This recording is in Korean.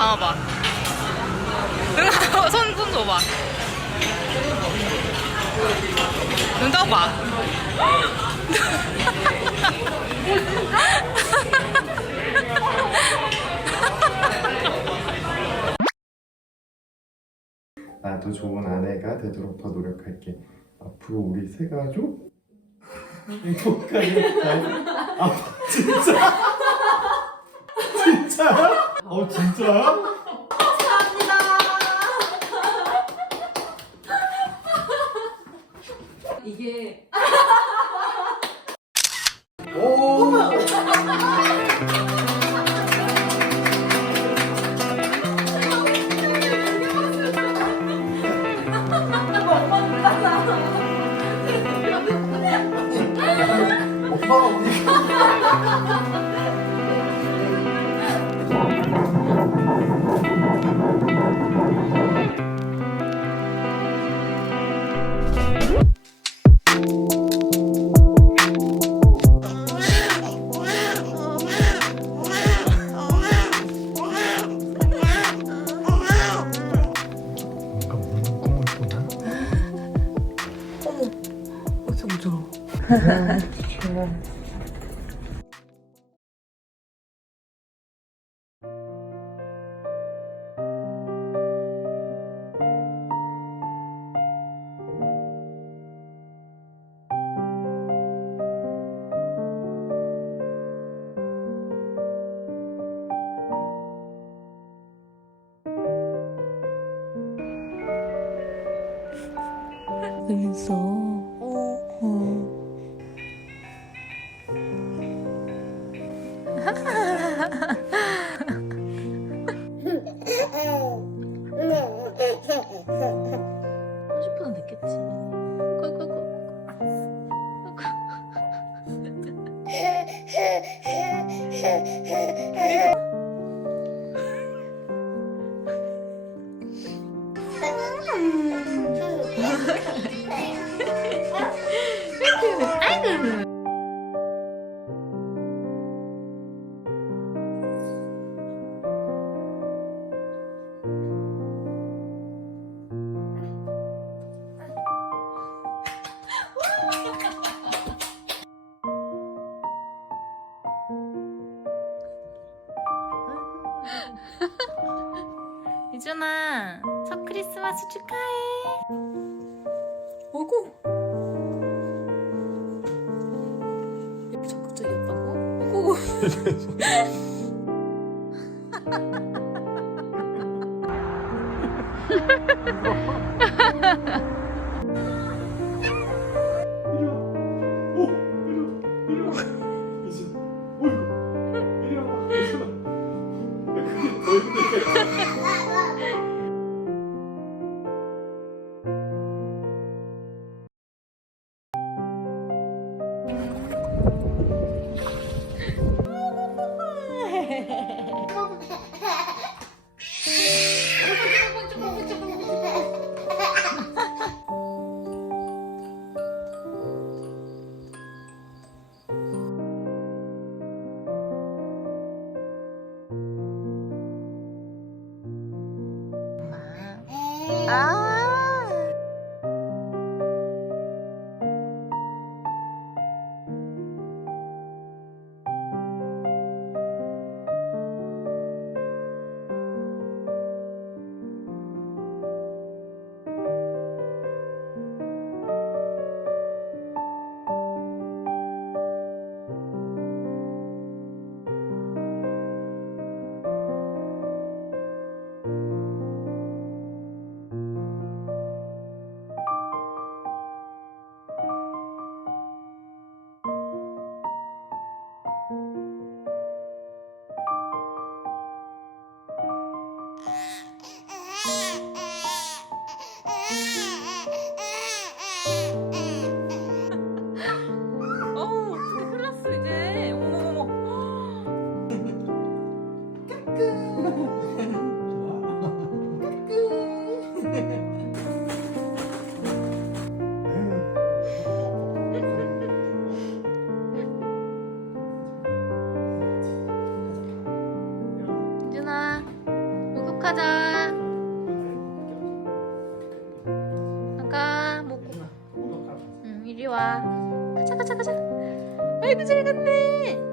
감아봐. 눈, 손, 손 줘봐. 눈 떠봐. 나도 좋은 아내가 되도록 더 노력할게. 앞으로 우리 세 가족 행복하게 잘. 아 진짜? 진짜야? 어 진짜야? 이게 오. 엄마가 뭔 어떻게 30분은 됐겠지. 꿀꿀꿀. 이준아, 첫 크리스마스 축하해. 어구 이렇게 적극적이었다고? 어구 Ha ha ha! 어우, 어떡해, 큰일 났어, 이제. 어머머머. 가자. 아까 와. 가자, 가자, 가자. 아이고, 잘 갔네.